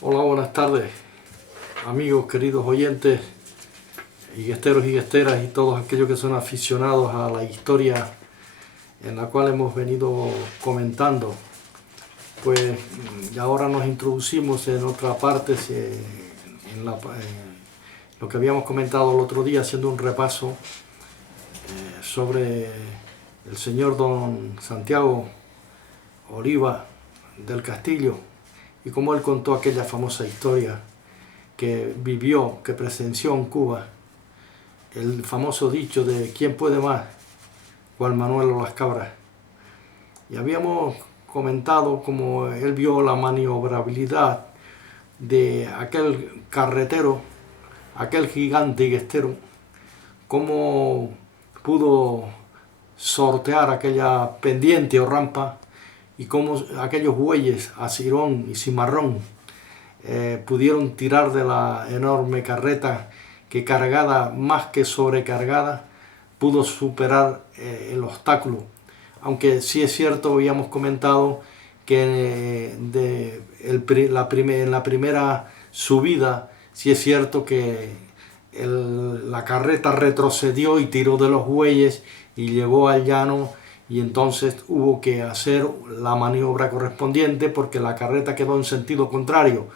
Hola, buenas tardes, amigos, queridos oyentes, higuesteros, higuesteras y todos aquellos que son aficionados a la historia en la cual hemos venido comentando. Pues y ahora nos introducimos en otra parte, en lo que habíamos comentado el otro día, haciendo un repaso sobre el señor don Santiago Oliva del Castillo, y cómo él contó aquella famosa historia que vivió, que presenció en Cuba, el famoso dicho de ¿quién puede más? Juan Manuel o las cabras. Y habíamos comentado cómo él vio la maniobrabilidad de aquel carretero, aquel gigante higuestero, cómo pudo sortear aquella pendiente o rampa, y cómo aquellos bueyes, Asirón y Cimarrón, pudieron tirar de la enorme carreta que, cargada más que sobrecargada, pudo superar el obstáculo. Aunque sí es cierto, habíamos comentado que en la primera subida sí es cierto que la carreta retrocedió y tiró de los bueyes y llegó al llano, y entonces hubo que hacer la maniobra correspondiente porque la carreta quedó en sentido contrario.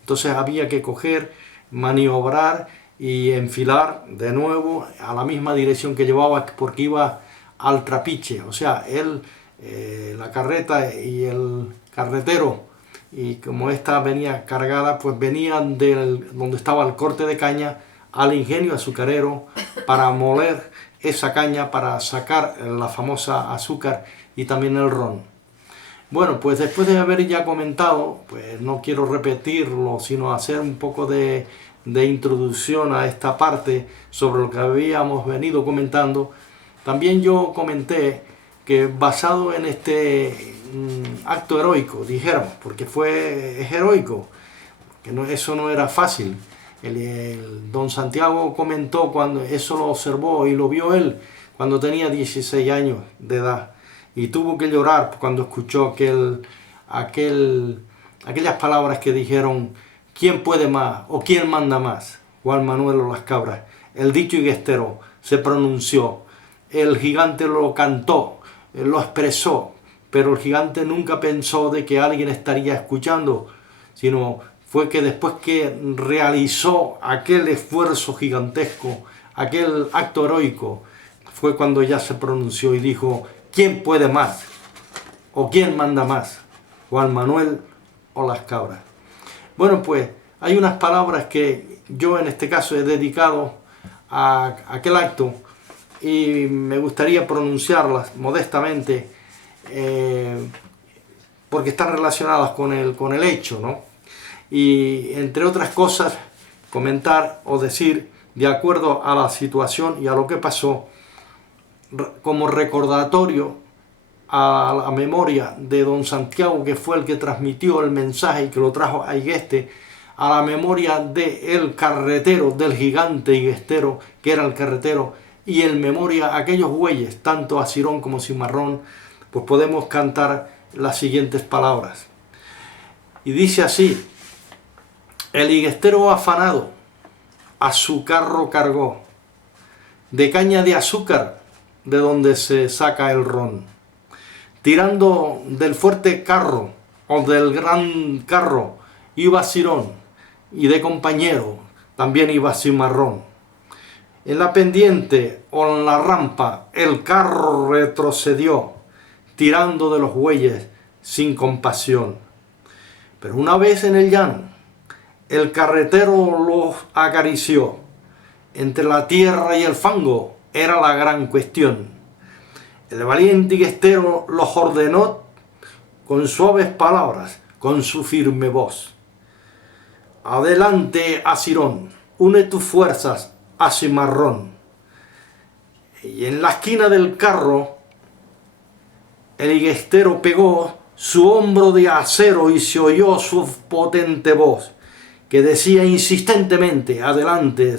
Entonces había que coger, maniobrar y enfilar de nuevo a la misma dirección que llevaba, porque iba al trapiche. O sea, la carreta y el carretero, y como esta venía cargada, pues venían donde estaba el corte de caña al ingenio azucarero para moler esa caña, para sacar la famosa azúcar y también el ron. Bueno, pues después de haber ya comentado, pues no quiero repetirlo, sino hacer un poco de introducción a esta parte sobre lo que habíamos venido comentando. También yo comenté que basado en este acto heroico, dijéramos, porque es heroico, que eso no era fácil. El don Santiago comentó cuando eso lo observó y lo vio él cuando tenía 16 años de edad, y tuvo que llorar cuando escuchó aquellas palabras que dijeron ¿quién puede más? O ¿quién manda más? Juan Manuel o las cabras. El dicho higuestero se pronunció, el gigante lo cantó, lo expresó, pero el gigante nunca pensó de que alguien estaría escuchando, sino fue que después que realizó aquel esfuerzo gigantesco, aquel acto heroico, fue cuando ya se pronunció y dijo ¿quién puede más? ¿O quién manda más? Juan Manuel o las cabras. Bueno, pues hay unas palabras que yo en este caso he dedicado a aquel acto, y me gustaría pronunciarlas modestamente, porque están relacionadas con el hecho, ¿no? Y entre otras cosas, comentar o decir de acuerdo a la situación y a lo que pasó, como recordatorio a la memoria de don Santiago, que fue el que transmitió el mensaje y que lo trajo a Higueste, a la memoria del carretero, del gigante higuestero que era el carretero, y en memoria a aquellos bueyes, tanto Asirón como Cimarrón, pues podemos cantar las siguientes palabras. Y dice así: el higuestero afanado a su carro cargó, de caña de azúcar de donde se saca el ron. Tirando del fuerte carro o del gran carro iba Asirón, y de compañero también iba Cimarrón. En la pendiente o en la rampa el carro retrocedió, tirando de los bueyes sin compasión. Pero una vez en el llano, el carretero los acarició. Entre la tierra y el fango era la gran cuestión. El valiente higuestero los ordenó con suaves palabras, con su firme voz. Adelante, Asirón, une tus fuerzas a Cimarrón. Y en la esquina del carro, el higuestero pegó su hombro de acero y se oyó su potente voz, que decía insistentemente: adelante,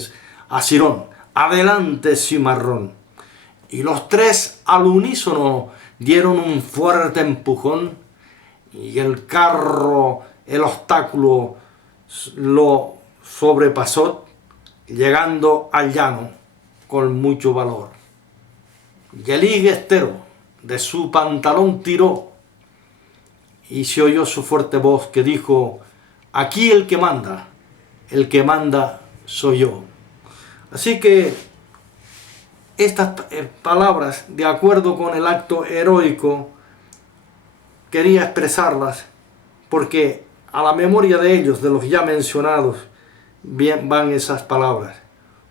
Asirón, adelante, Cimarrón. Y los tres al unísono dieron un fuerte empujón, y el carro, el obstáculo, lo sobrepasó, llegando al llano con mucho valor. Y el higuestero de su pantalón tiró, y se oyó su fuerte voz que dijo: aquí el que manda soy yo. Así que estas palabras, de acuerdo con el acto heroico, quería expresarlas porque a la memoria de ellos, de los ya mencionados, bien van esas palabras,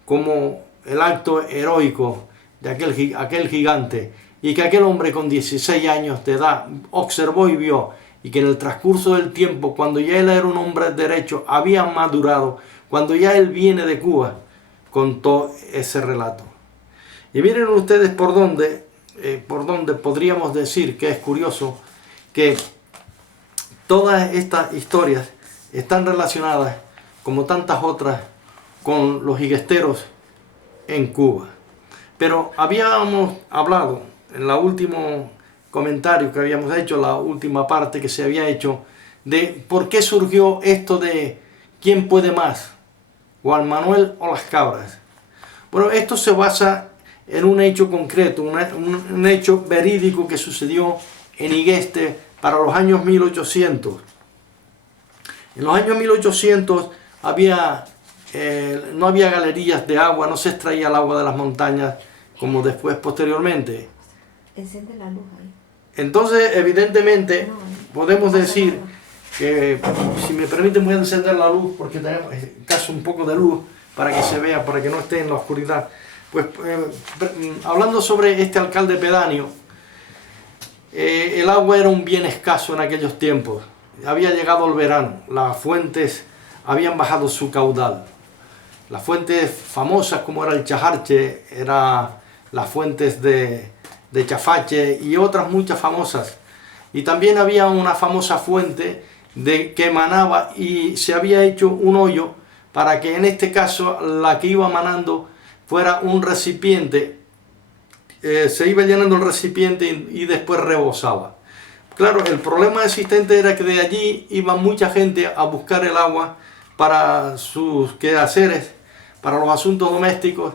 como el acto heroico de aquel gigante, y que aquel hombre con 16 años de edad observó y vio, y que en el transcurso del tiempo, cuando ya él era un hombre derecho, había madurado, cuando ya él viene de Cuba, contó ese relato. Y miren ustedes por dónde podríamos decir que es curioso que todas estas historias están relacionadas, como tantas otras, con los higuesteros en Cuba. Pero habíamos hablado en el último comentario que habíamos hecho, la última parte que se había hecho, de por qué surgió esto de quién puede más, Juan Manuel o las cabras. Bueno, esto se basa en un hecho concreto, un hecho verídico que sucedió en Higueste para los años 1800. En los años 1800 no había galerías de agua, no se extraía el agua de las montañas como después posteriormente. Enciende la luz ahí. Entonces, evidentemente, podemos decir que, si me permiten, voy a encender la luz porque tenemos casi un poco de luz para que se vea, para que no esté en la oscuridad. Pues hablando sobre este alcalde pedáneo, el agua era un bien escaso en aquellos tiempos. Había llegado el verano, las fuentes habían bajado su caudal. Las fuentes famosas, como era el Chajarche, eran las fuentes de Chafache y otras muchas famosas. Y también había una famosa fuente que emanaba, y se había hecho un hoyo para que en este caso la que iba manando fuera un recipiente, se iba llenando el recipiente y después rebosaba. Claro, el problema existente era que de allí iba mucha gente a buscar el agua para sus quehaceres, para los asuntos domésticos,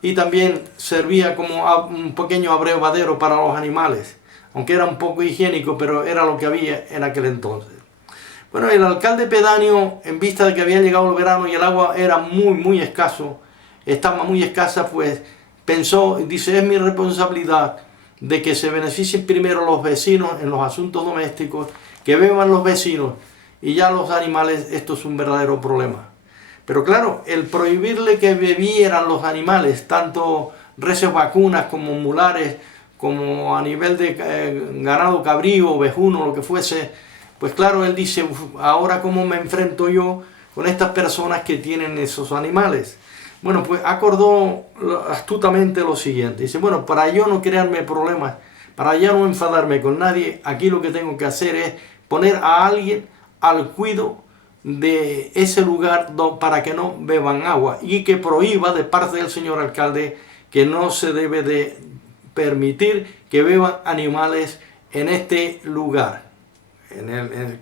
y también servía como un pequeño abrevadero para los animales, aunque era un poco higiénico, pero era lo que había en aquel entonces. Bueno, el alcalde pedáneo, en vista de que había llegado el verano y el agua era muy escaso, estaba muy escasa, pues pensó, dice: es mi responsabilidad de que se beneficien primero los vecinos en los asuntos domésticos, que beban los vecinos, y ya los animales, esto es un verdadero problema. Pero claro, el prohibirle que bebieran los animales, tanto reses vacunas como mulares, como a nivel de ganado cabrío, ovejuno, lo que fuese, pues claro, él dice: ahora cómo me enfrento yo con estas personas que tienen esos animales. Bueno, pues acordó astutamente lo siguiente. Dice: bueno, para yo no crearme problemas, para ya no enfadarme con nadie, aquí lo que tengo que hacer es poner a alguien al cuidado de ese lugar para que no beban agua, y que prohíba de parte del señor alcalde que no se debe de permitir que beban animales en este lugar.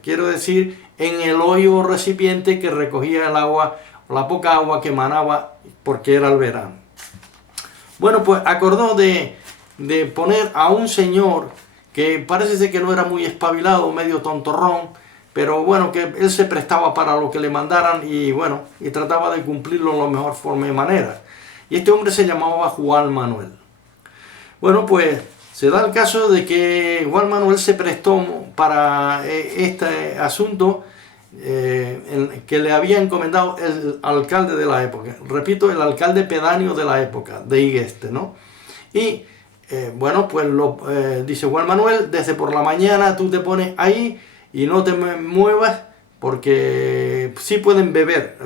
Quiero decir, en el hoyo o recipiente que recogía el agua, o la poca agua que emanaba, porque era el verano. Bueno, pues acordó de poner a un señor que parece ser que no era muy espabilado, medio tontorrón, pero bueno, que él se prestaba para lo que le mandaran, y bueno, y trataba de cumplirlo en la mejor forma y manera. Y este hombre se llamaba Juan Manuel. Bueno, pues se da el caso de que Juan Manuel se prestó para este asunto que le había encomendado el alcalde de la época. Repito, el alcalde pedáneo de la época, de Higueste, ¿no? Y bueno, pues dice Juan Manuel: desde por la mañana tú te pones ahí y no te muevas, porque sí pueden beber,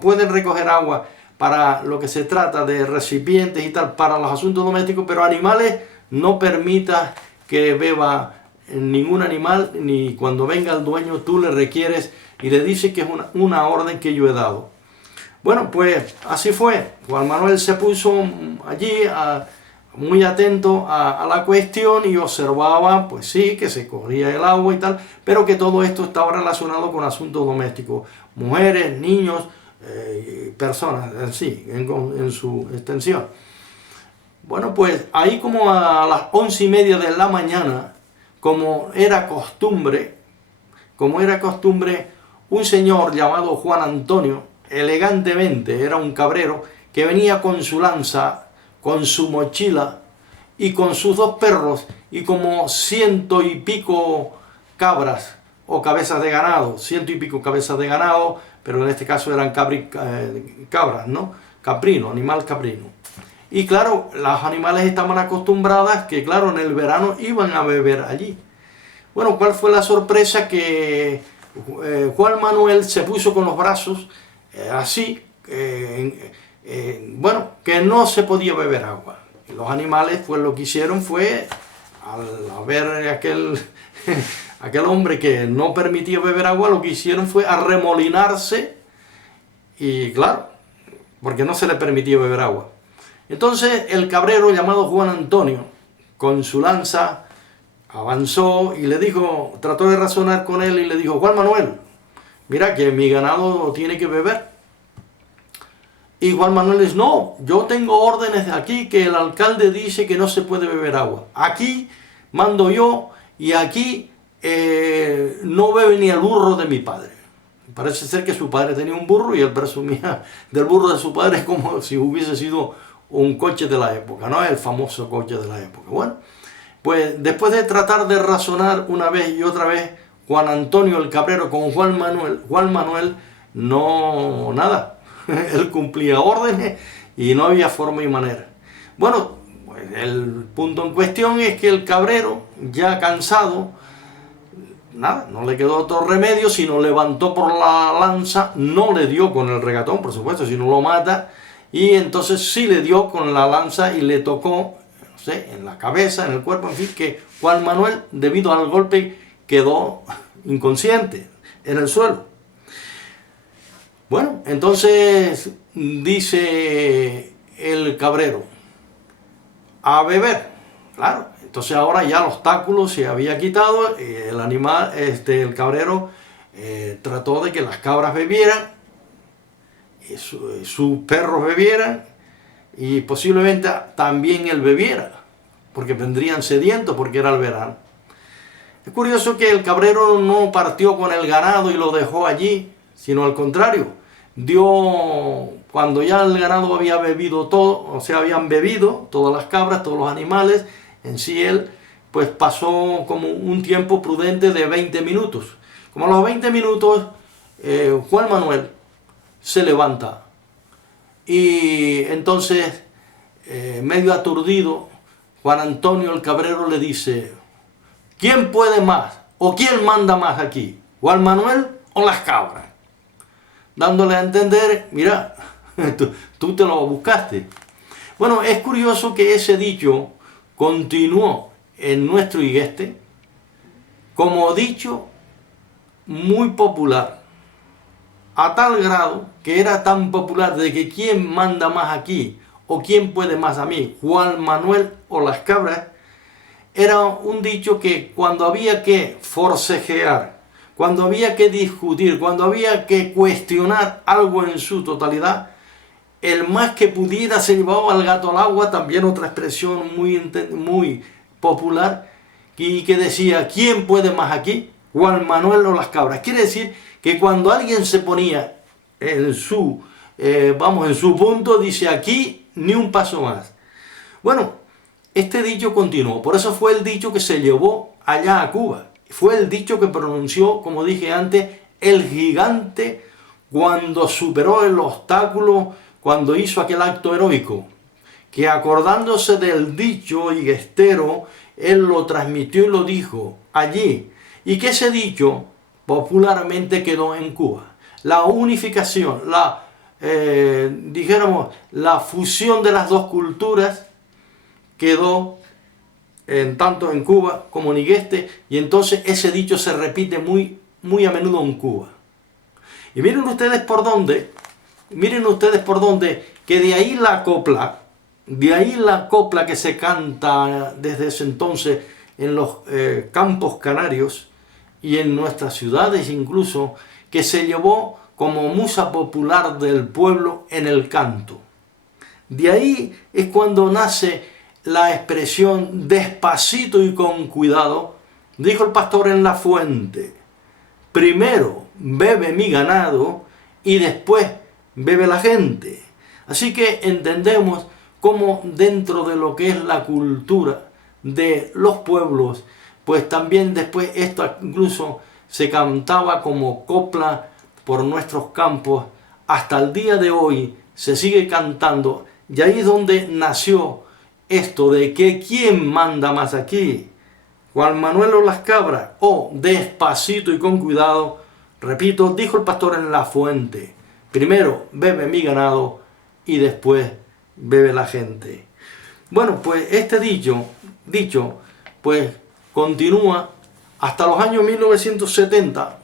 pueden recoger agua para lo que se trata de recipientes y tal, para los asuntos domésticos, pero animales no permitas que beba ningún animal, ni cuando venga el dueño tú le requieres y le dices que es una orden que yo he dado. Bueno, pues así fue. Juan Manuel se puso allí muy atento a la cuestión y observaba, pues sí, que se corría el agua y tal, pero que todo esto estaba relacionado con asuntos domésticos, mujeres, niños, personas en sí, en su extensión. Bueno, pues ahí como a las 11:30 de la mañana, como era costumbre, un señor llamado Juan Antonio, elegantemente, era un cabrero, que venía con su lanza, con su mochila y con sus 2 perros y como 100 y pico cabras o cabezas de ganado, 100 y pico cabezas de ganado, pero en este caso eran cabras, ¿no? Caprino, animal caprino. Y claro, los animales estaban acostumbradas que, claro, en el verano iban a beber allí. Bueno, ¿cuál fue la sorpresa? Que Juan Manuel se puso con los brazos así, bueno, que no se podía beber agua. Y los animales, pues lo que hicieron fue, al ver aquel hombre que no permitía beber agua, lo que hicieron fue arremolinarse y claro, porque no se le permitía beber agua. Entonces el cabrero llamado Juan Antonio, con su lanza, avanzó y le dijo, trató de razonar con él y le dijo, Juan Manuel, mira que mi ganado tiene que beber. Y Juan Manuel dice, no, yo tengo órdenes de aquí que el alcalde dice que no se puede beber agua. Aquí mando yo y aquí no bebe ni el burro de mi padre. Parece ser que su padre tenía un burro y él presumía del burro de su padre como si hubiese sido un coche de la época, ¿no? El famoso coche de la época. Bueno, pues después de tratar de razonar una vez y otra vez, Juan Antonio el cabrero con Juan Manuel no, nada. Él cumplía órdenes y no había forma y manera. Bueno, pues el punto en cuestión es que el cabrero, ya cansado, nada, no le quedó otro remedio, sino levantó por la lanza, no le dio con el regatón, por supuesto, si no lo mata, y entonces sí le dio con la lanza y le tocó, no sé, en la cabeza, en el cuerpo, en fin, que Juan Manuel, debido al golpe, quedó inconsciente en el suelo. Bueno, entonces dice el cabrero, a beber, claro. Entonces ahora ya el obstáculo se había quitado, el animal, el cabrero trató de que las cabras bebieran, sus perros bebieran y posiblemente también él bebiera, porque vendrían sedientos porque era el verano. Es curioso que el cabrero no partió con el ganado y lo dejó allí, sino al contrario. Cuando ya el ganado había bebido todo, o sea, habían bebido todas las cabras, todos los animales, en sí él, pues pasó como un tiempo prudente de 20 minutos. Como a los 20 minutos, Juan Manuel se levanta y entonces, medio aturdido, Juan Antonio el cabrero le dice, ¿quién puede más o quién manda más aquí? ¿Juan Manuel o las cabras? Dándole a entender, mira, tú te lo buscaste. Bueno, es curioso que ese dicho continuó en nuestro Igueste como dicho muy popular, a tal grado que era tan popular de que quién manda más aquí o quién puede más a mí, Juan Manuel o las cabras, era un dicho que cuando había que forcejear, cuando había que discutir, cuando había que cuestionar algo en su totalidad, el más que pudiera se llevaba al gato al agua, también otra expresión muy popular, y que decía, ¿quién puede más aquí? Juan Manuel o las cabras. Quiere decir que cuando alguien se ponía en su punto, dice, aquí ni un paso más. Bueno, este dicho continuó, por eso fue el dicho que se llevó allá a Cuba. Fue el dicho que pronunció, como dije antes, el gigante cuando superó el obstáculo, cuando hizo aquel acto heroico, que acordándose del dicho higuestero, él lo transmitió y lo dijo allí, y que ese dicho popularmente quedó en Cuba. La unificación, la fusión de las dos culturas quedó tanto en Cuba como en Igueste, y entonces ese dicho se repite muy a menudo en Cuba. Y miren ustedes por dónde, que de ahí la copla De ahí la copla que se canta desde ese entonces en los campos canarios y en nuestras ciudades incluso, que se llevó como musa popular del pueblo en el canto. De ahí es cuando nace la expresión despacito y con cuidado. Dijo el pastor en la fuente: primero bebe mi ganado y después bebe la gente. Así que entendemos cómo dentro de lo que es la cultura de los pueblos, pues también después esto incluso se cantaba como copla por nuestros campos. Hasta el día de hoy se sigue cantando, y ahí es donde nació esto de que ¿quién manda más aquí? Juan Manuel o las cabras, o despacito y con cuidado. Repito, dijo el pastor en la fuente: primero bebe mi ganado y después bebe la gente. Bueno, pues este dicho pues continúa hasta los años 1970,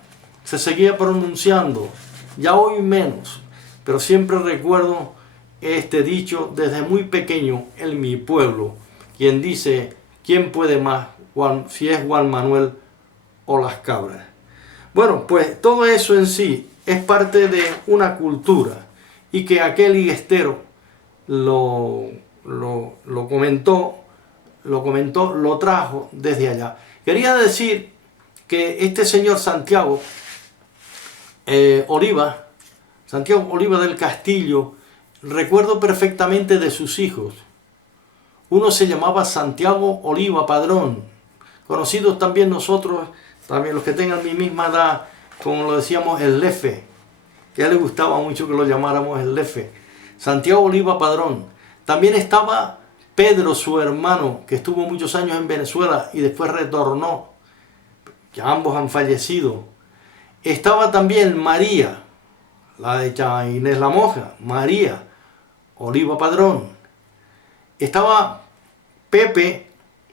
se seguía pronunciando, ya hoy menos, pero siempre recuerdo este dicho desde muy pequeño en mi pueblo, quien dice: ¿quién puede más, si es Juan Manuel o las cabras? Bueno, pues todo eso en sí es parte de una cultura, y que aquel higuestero lo comentó, lo trajo desde allá. Quería decir que este señor Santiago Oliva del Castillo, recuerdo perfectamente de sus hijos. Uno se llamaba Santiago Oliva Padrón, conocidos también nosotros, también los que tengan mi misma edad, como lo decíamos, el Lefe, que a él le gustaba mucho que lo llamáramos el Lefe. Santiago Oliva Padrón. También estaba Pedro, su hermano, que estuvo muchos años en Venezuela y después retornó, que ambos han fallecido. Estaba también María, la de Inés la Moja, María Oliva Padrón. Estaba Pepe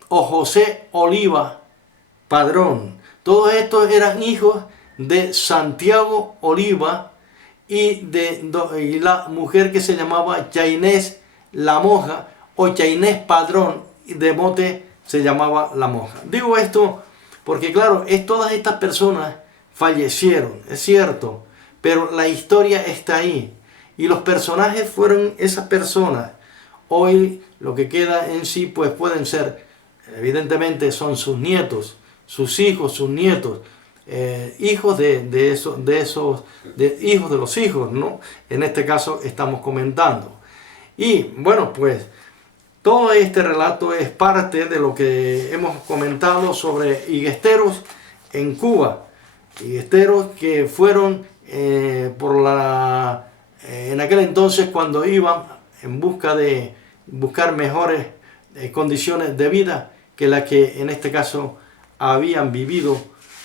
o José Oliva Padrón. Todos estos eran hijos de Santiago Oliva y la mujer que se llamaba Inés la Moja, o Inés Padrón, de mote se llamaba la Moja. Digo esto porque claro, todas estas personas fallecieron, es cierto, pero la historia está ahí y los personajes fueron esas personas. Hoy lo que queda en sí pues pueden ser, evidentemente son sus nietos, sus hijos, sus nietos, hijos de hijos de los hijos, ¿no? En este caso estamos comentando. Y bueno, pues todo este relato es parte de lo que hemos comentado sobre higuesteros en Cuba. Higuesteros que fueron en aquel entonces, cuando iban en busca de buscar mejores condiciones de vida que la que en este caso habían vivido,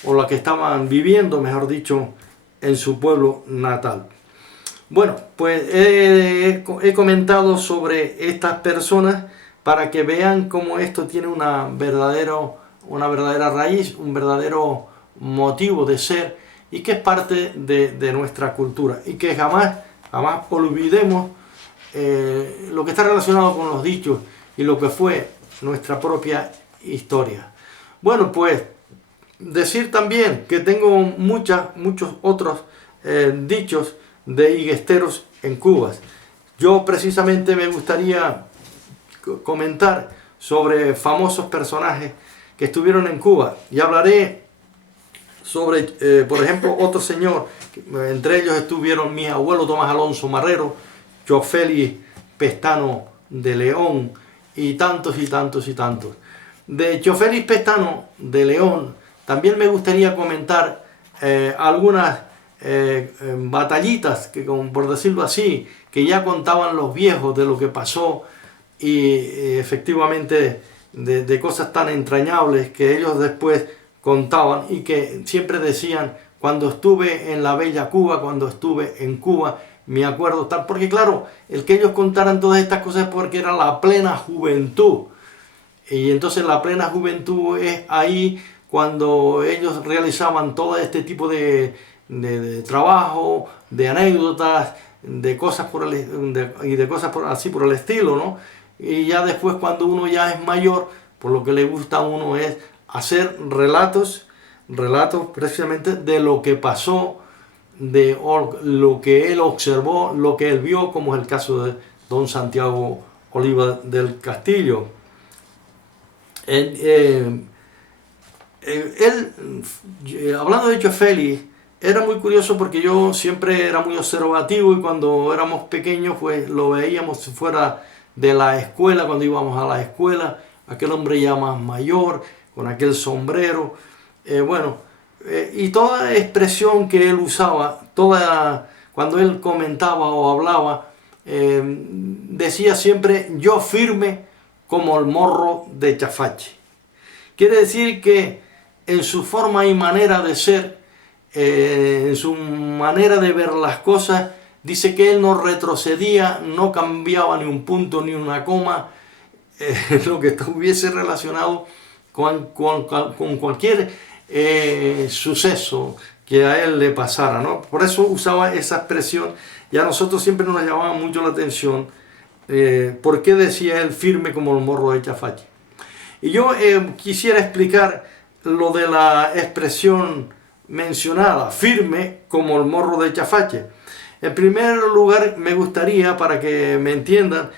o la que estaban viviendo, mejor dicho, en su pueblo natal. Bueno, pues he comentado sobre estas personas para que vean cómo esto tiene una verdadera raíz, un verdadero motivo de ser, y que es parte de nuestra cultura, y que jamás olvidemos lo que está relacionado con los dichos y lo que fue nuestra propia historia. Bueno, pues decir también que tengo muchos otros dichos de higuesteros en Cuba. Yo precisamente me gustaría comentar sobre famosos personajes que estuvieron en Cuba, y hablaré sobre, por ejemplo, otro señor, entre ellos estuvieron mi abuelo Tomás Alonso Marrero, Chofélix Pestano de León, y tantos y tantos y tantos. De Chofélix Pestano de León también me gustaría comentar algunas batallitas que, por decirlo así, que ya contaban los viejos de lo que pasó, y efectivamente de cosas tan entrañables que ellos después contaban, y que siempre decían: cuando estuve en la bella Cuba, cuando estuve en Cuba, me acuerdo tal. Porque claro, el que ellos contaran todas estas cosas es porque era la plena juventud, y entonces la plena juventud es ahí cuando ellos realizaban todo este tipo de trabajo, de anécdotas, de cosas así por el estilo, ¿no? y ya después cuando uno ya es mayor, por lo que le gusta a uno es hacer relatos precisamente de lo que pasó, de lo que él observó, lo que él vio, como es el caso de don Santiago Oliva del Castillo. Hablando de hecho Félix, era muy curioso porque yo siempre era muy observativo y cuando éramos pequeños pues lo veíamos fuera de la escuela, cuando íbamos a la escuela, aquel hombre ya más mayor, con aquel sombrero, y toda expresión que él usaba, cuando él comentaba o hablaba, decía siempre yo firme como el morro de Chafache. Quiere decir que en su forma y manera de ser, en su manera de ver las cosas, dice que él no retrocedía, no cambiaba ni un punto ni una coma, lo que estuviese relacionado con cualquier suceso que a él le pasara, ¿no? Por eso usaba esa expresión y a nosotros siempre nos llamaba mucho la atención por qué decía él firme como el morro de Chafache. Y yo quisiera explicar lo de la expresión mencionada, firme como el morro de Chafache. En primer lugar, me gustaría, para que me entiendan,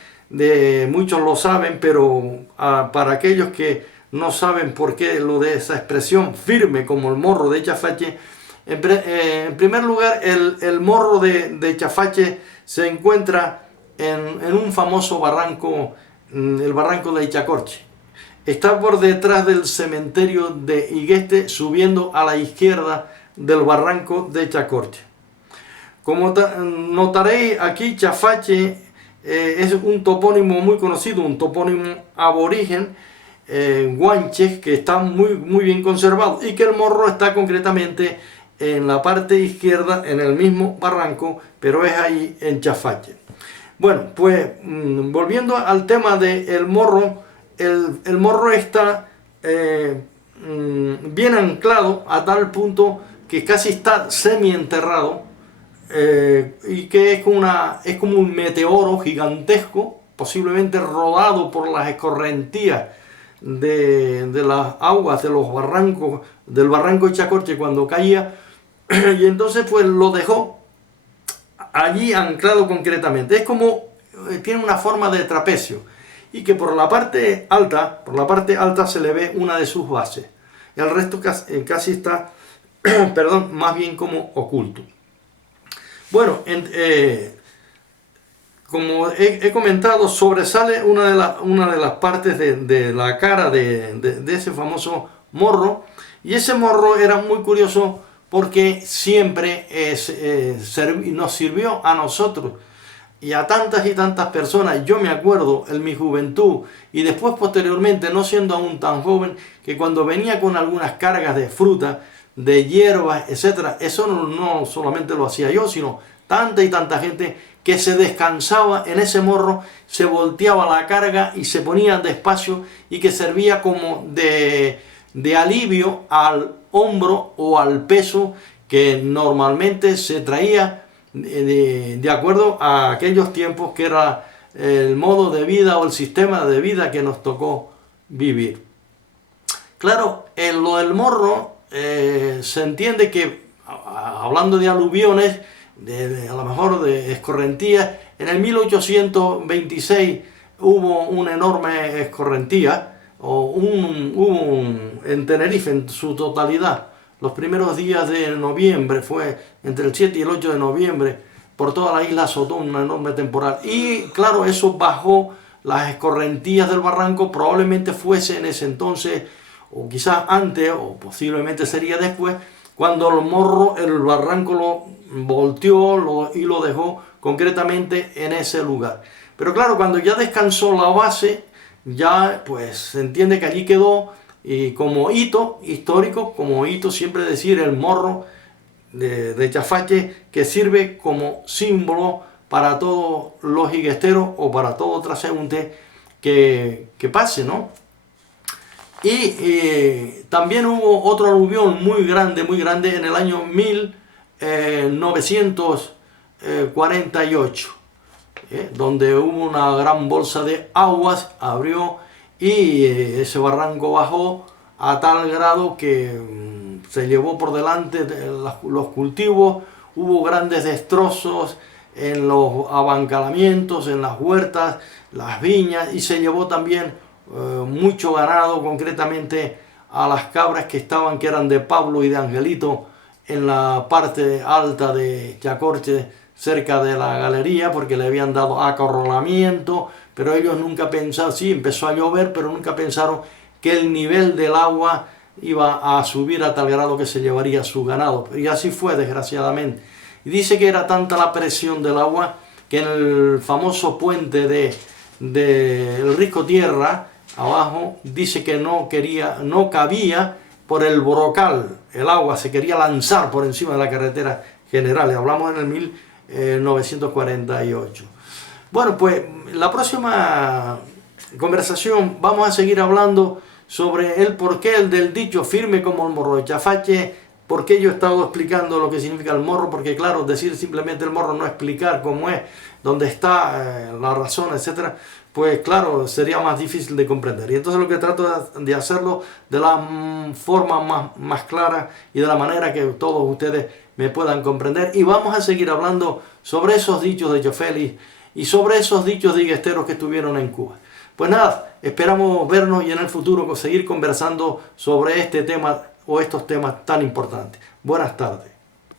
muchos lo saben, pero para aquellos que no saben por qué lo de esa expresión, firme como el morro de Chafache, en primer lugar, el morro de Chafache se encuentra en un famoso barranco, el barranco de Ichacorche. Está por detrás del cementerio de Higueste, subiendo a la izquierda del barranco de Chacorche. Como notaréis aquí, Chafache es un topónimo muy conocido, un topónimo aborigen, guanches, que está muy bien conservado, y que el morro está concretamente en la parte izquierda, en el mismo barranco, pero es ahí en Chafache. Bueno, pues volviendo al tema del morro, el morro está bien anclado a tal punto que casi está semienterrado, y que es como un meteoro gigantesco, posiblemente rodado por las escorrentías de las aguas de los barrancos, del barranco de Chacorche cuando caía, y entonces pues lo dejó allí anclado concretamente. Es como, tiene una forma de trapecio, y que por la parte alta se le ve una de sus bases. Y el resto casi está, perdón, más bien como oculto. Bueno, como he comentado, sobresale una de las partes de la cara de ese famoso morro, y ese morro era muy curioso porque siempre nos sirvió a nosotros y a tantas y tantas personas. Yo me acuerdo en mi juventud y después posteriormente, no siendo aún tan joven, que cuando venía con algunas cargas de fruta, de hierbas, etc., eso no solamente lo hacía yo, sino tanta y tanta gente que se descansaba en ese morro, se volteaba la carga y se ponía despacio, y que servía como de alivio al hombro o al peso que normalmente se traía de acuerdo a aquellos tiempos, que era el modo de vida o el sistema de vida que nos tocó vivir. Claro, en lo del morro se entiende que, hablando de aluviones, a lo mejor de escorrentías, en el 1826 hubo una enorme escorrentía, en Tenerife en su totalidad. Los primeros días de noviembre, fue entre el 7 y el 8 de noviembre, por toda la isla azotó una enorme temporal. Y claro, eso bajó las escorrentías del barranco. Probablemente fuese en ese entonces, o quizás antes, o posiblemente sería después, cuando el barranco lo volteó y lo dejó concretamente en ese lugar. Pero claro, cuando ya descansó la base, ya pues se entiende que allí quedó, y como hito histórico, como hito siempre decir el morro de Chafache, que sirve como símbolo para todos los higuesteros o para todo transeúnte que pase, ¿no? Y también hubo otro aluvión muy grande en el año 1948. donde hubo una gran bolsa de aguas, abrió y ese barranco bajó a tal grado que se llevó por delante los cultivos, hubo grandes destrozos en los abancalamientos, en las huertas, las viñas, y se llevó también mucho ganado, concretamente a las cabras que eran de Pablo y de Angelito en la parte alta de Chacorche, cerca de la galería, porque le habían dado acorralamiento, pero ellos nunca pensaron, sí, empezó a llover, pero nunca pensaron que el nivel del agua iba a subir a tal grado que se llevaría su ganado. Y así fue, desgraciadamente. Y dice que era tanta la presión del agua que en el famoso puente de El Risco Tierra, abajo, dice que no cabía por el brocal, el agua se quería lanzar por encima de la carretera general. Hablamos en el 1948. Bueno, pues la próxima conversación vamos a seguir hablando sobre el porqué del dicho firme como el morro de Chafache. ¿Por qué yo he estado explicando lo que significa el morro? Porque claro, decir simplemente el morro, no explicar cómo es, dónde está, la razón, etcétera, pues claro, sería más difícil de comprender. Y entonces lo que trato de hacerlo de la forma más clara y de la manera que todos ustedes me puedan comprender. Y vamos a seguir hablando sobre esos dichos de Jofélix y sobre esos dichos de higuesteros que estuvieron en Cuba. Pues nada, esperamos vernos y en el futuro seguir conversando sobre este tema o estos temas tan importantes. Buenas tardes.